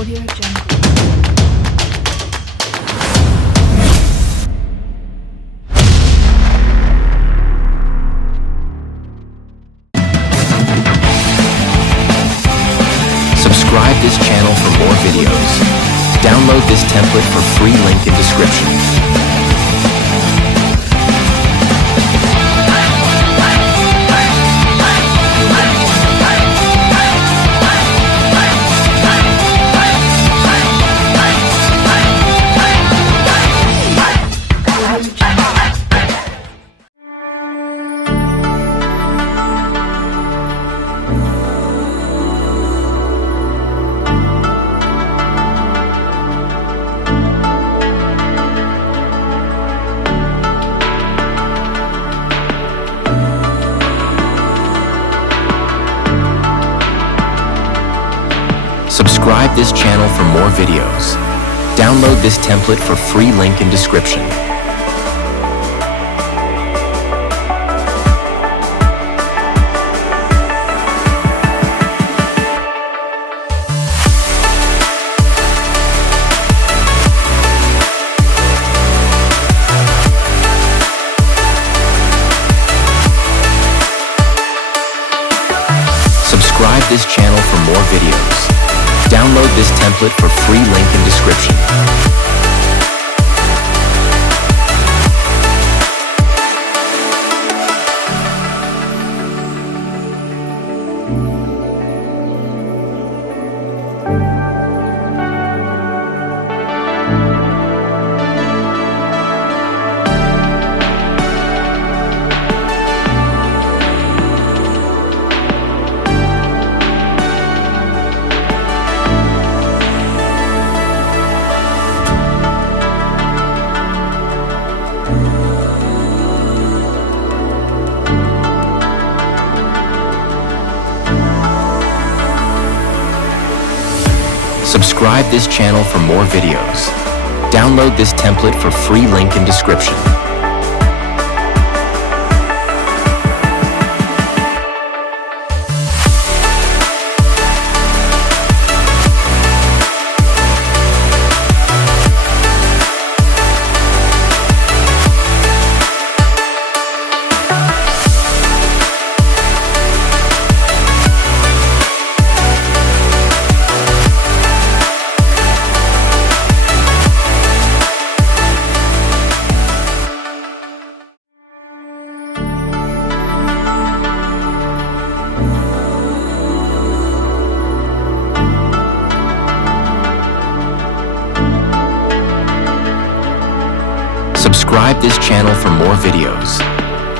Audio Jungle. Subscribe this channel for more videos. Download this template for free, link in description. Subscribe this channel for more videos. Download this template for free, link in description. Subscribe this channel for more videos. Download this template for free, link in description. Subscribe this channel for more videos. Download this template for free, link in description. Subscribe this channel for more videos.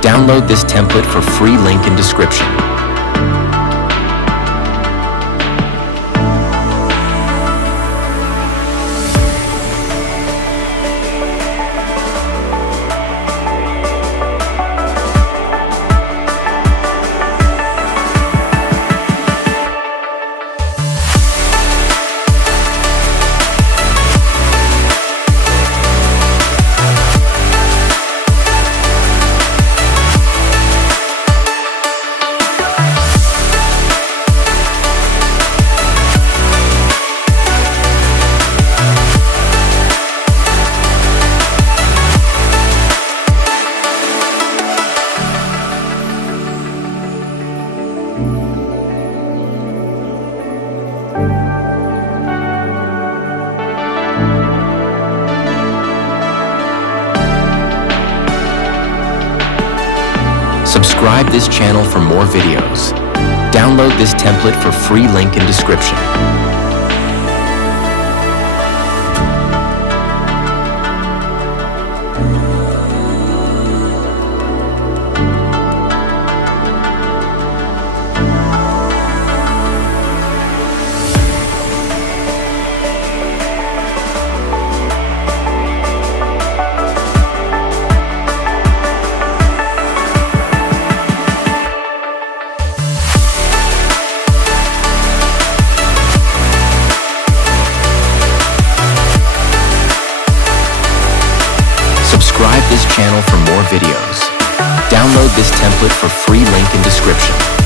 Download this template for free, link in description. Subscribe this channel for more videos. Download this template for free, link in description. Subscribe this channel for more videos. Download this template for free, link in description.